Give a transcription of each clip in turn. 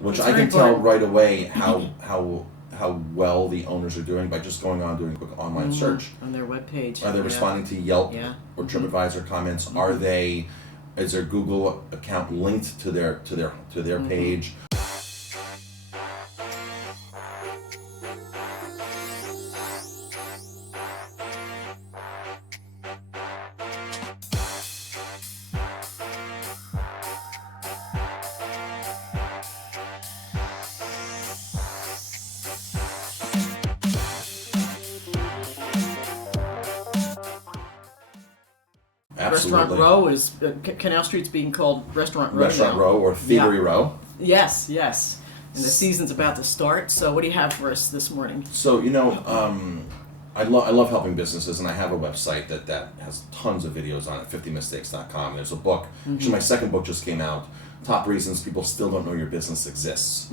which It's I very can tell important. right away how well the owners are doing by just going on doing a quick online search. On their webpage. Are they responding to Yelp Yeah. or TripAdvisor comments? Are they? Is their Google account linked to their page? Absolutely. Restaurant Row is Canal Street's being called Restaurant Row Restaurant now. Row or Thievery Yeah. Row. Yes, yes. And the season's about to start. So what do you have for us this morning? So I love helping businesses, and I have a website that has tons of videos on it. 50mistakes.com. There's a book. Actually, my second book just came out. Top reasons people still don't know your business exists.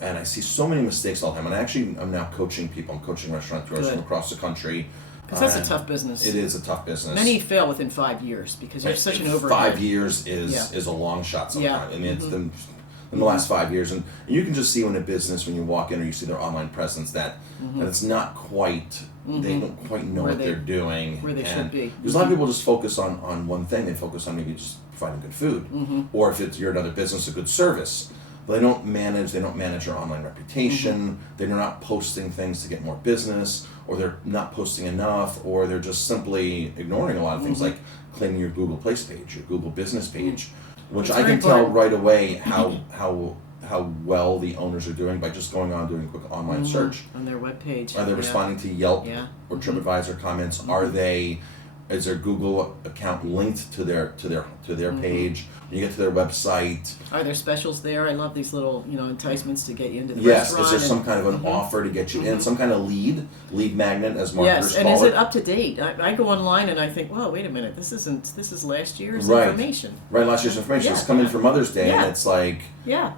And I see so many mistakes all the time. And I'm now coaching people. I'm coaching restaurateurs from across the country. Because that's a tough business. It is a tough business. Many fail within 5 years because you're such an overhead. 5 years is a long shot sometimes. Yeah. And it's in the last 5 years. And you can just see when a business, when you walk in or you see their online presence, that it's not quite, they don't quite know what they're doing. Where they should be. Because a lot of people just focus on one thing. They focus on maybe just providing good food. Or if you're another business, a good service. But they don't manage their online reputation. They're not posting things to get more business, or they're not posting enough, or they're just simply ignoring a lot of things like cleaning your Google Place page, your Google Business page, which I can tell right away how well the owners are doing by just going on doing a quick online search. On their webpage. Are they responding to Yelp or TripAdvisor comments? Is their Google account linked to their page? When you get to their website, Are there specials there? I love these little enticements to get you into the yes, restaurant. is there some kind of an offer to get you in, some kind of lead magnet, as marketers Yes, and call is it? it up to date? I go online and I think, well, wait a minute, this is last year's Right. information. Right, last year's information. Yeah. It's coming for Mother's Day, and Yeah. it's like Yeah.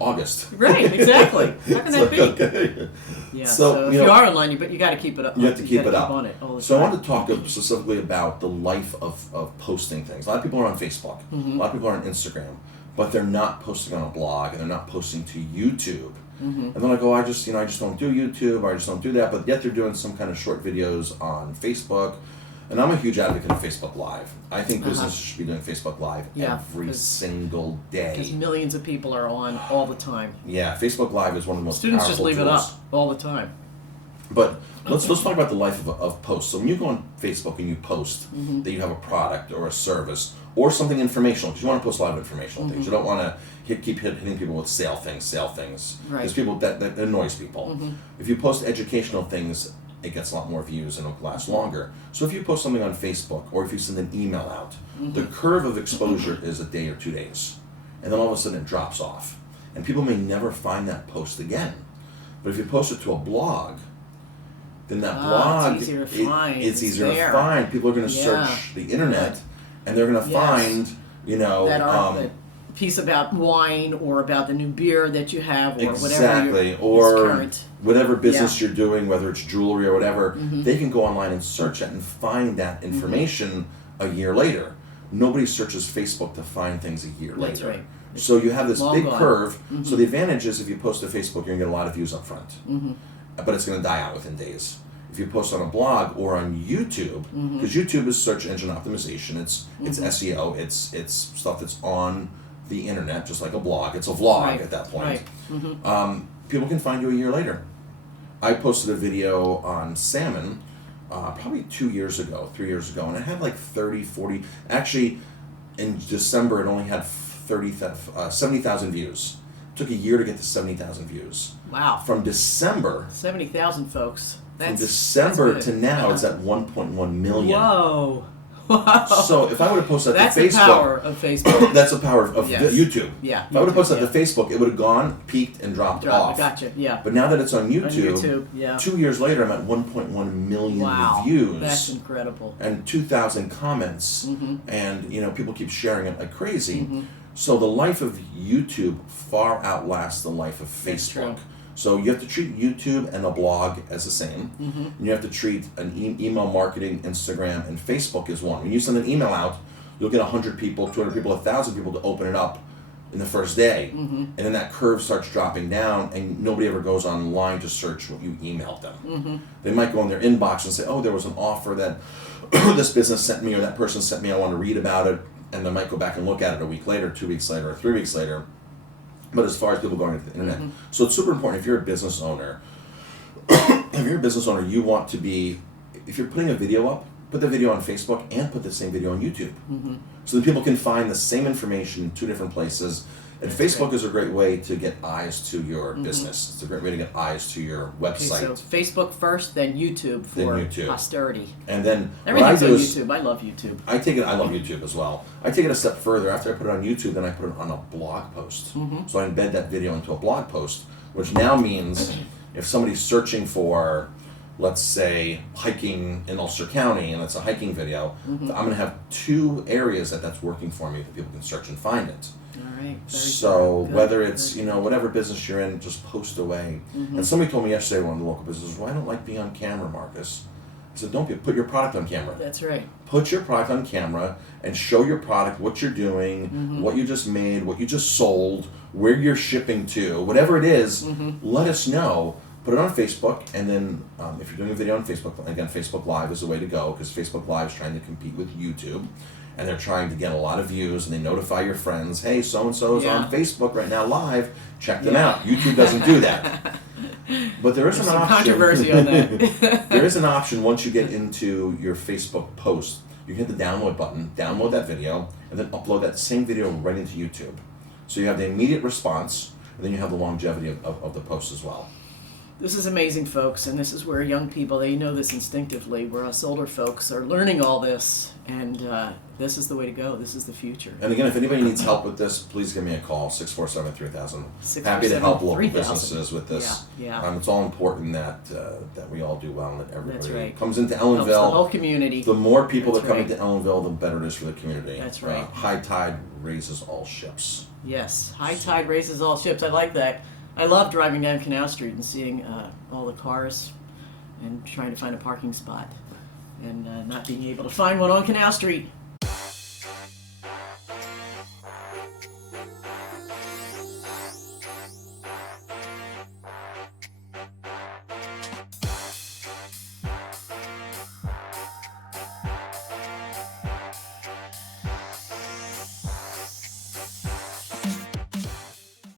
August. Right, exactly. How can that be? Okay. Yeah. So, So if you you know, are online, you got to keep it up. You have to keep gotta it up. on it all the So I time. want to talk specifically about the life of posting things. A lot of people are on Facebook. A lot of people are on Instagram, but they're not posting on a blog, and they're not posting to YouTube. And they're like, oh, I just don't do YouTube, or I just don't do that. But yet they're doing some kind of short videos on Facebook. And I'm a huge advocate of Facebook Live. I think businesses should be doing Facebook Live every single day. Because millions of people are on all the time. Yeah, Facebook Live is one of the most Students powerful just leave tools. it up all the time. But let's talk about the life of posts. So when you go on Facebook and you post that you have a product or a service or something informational, because you want to post a lot of informational things. You don't want to keep hitting people with sale things. Right. There's people that annoys people. If you post educational things, it gets a lot more views and it'll last longer. So if you post something on Facebook or if you send an email out, the curve of exposure is a day or 2 days. And then all of a sudden it drops off. And people may never find that post again. But if you post it to a blog, then that blog, it's easier to find. it's easier there. to find. People are going to search the internet, and they're going to find, that piece about wine or about the new beer that you have or exactly, whatever or current. whatever business you're doing, whether it's jewelry or whatever. They can go online and search it and find that information a year later. Nobody searches Facebook to find things a year That's later. right. So you have this Long big gone. curve. So the advantage is if you post to Facebook, you're going to get a lot of views up front. But it's going to die out within days. If you post on a blog or on YouTube, because YouTube is search engine optimization, it's SEO, it's stuff that's on the internet, just like a blog. It's a vlog at that point. Right. People can find you a year later. I posted a video on salmon probably 3 years ago, and it had like 30, 40. Actually, in December, it only had 70,000 views. It took a year to get to 70,000 views. Wow. From December 70,000 folks. From December that's to good. now, it's at 1.1 million. Whoa. Wow. So if I would have posted that That's to the Facebook, power of Facebook. that's the power of Yes. YouTube. Yeah. If I would have posted that yeah. to Facebook, it would have gone, peaked, and dropped off. Gotcha. Yeah. But now that it's on YouTube, YouTube, yeah. 2 years later, I'm at 1.1 million Wow. views. That's incredible. And 2,000 comments, and people keep sharing it like crazy. So the life of YouTube far outlasts the life of That's Facebook. true. So you have to treat YouTube and a blog as the same. And you have to treat an email marketing, Instagram, and Facebook as one. When you send an email out, you'll get 100 people, 200 people, 1,000 people to open it up in the first day, and then that curve starts dropping down, and nobody ever goes online to search what you emailed them. They might go in their inbox and say, oh, there was an offer that this business sent me or that person sent me, I want to read about it, and they might go back and look at it a week later, 2 weeks later, or 3 weeks later. But as far as people going to the internet, so it's super important if you're a business owner, you want to be, if you're putting a video up, put the video on Facebook and put the same video on YouTube. So that people can find the same information in 2 different places. And Facebook is a great way to get eyes to your business. It's a great way to get eyes to your website. Okay, so Facebook first, then YouTube for posterity. And then everything's on YouTube. I love YouTube. I love YouTube as well. I take it a step further. After I put it on YouTube, then I put it on a blog post. So I embed that video into a blog post, which now means if somebody's searching for, let's say, hiking in Ulster County, and it's a hiking video, I'm going to have 2 areas that's working for me that people can search and find it. All right. So whether it's, whatever business you're in, just post away. And somebody told me yesterday, one of the local businesses, well, I don't like being on camera, Marcus. I said, put your product on camera. That's right. Put your product on camera and show your product, what you're doing, what you just made, what you just sold, where you're shipping to, whatever it is, let us know. Put it on Facebook, and then if you're doing a video on Facebook, again, Facebook Live is the way to go, because Facebook Live is trying to compete with YouTube, and they're trying to get a lot of views, and they notify your friends, hey, so-and-so is on Facebook right now live, check them out. YouTube doesn't do that. But there is an option. Controversy on that. There is an option once you get into your Facebook post. You hit the download button, download that video, and then upload that same video right into YouTube. So you have the immediate response, and then you have the longevity of the post as well. This is amazing, folks, and this is where young people, they know this instinctively, where us older folks are learning all this, and this is the way to go. This is the future. And again, if anybody needs help with this, please give me a call, 647-3000. Happy to help local businesses with this. Yeah. It's all important that we all do well and that everybody right. comes into Helps Ellenville. the whole community. The more people That's that come right. into Ellenville, the better it is for the community. That's right. High tide raises all ships. Yes, high tide raises all ships. I like that. I love driving down Canal Street and seeing all the cars and trying to find a parking spot and not being able to find one on Canal Street.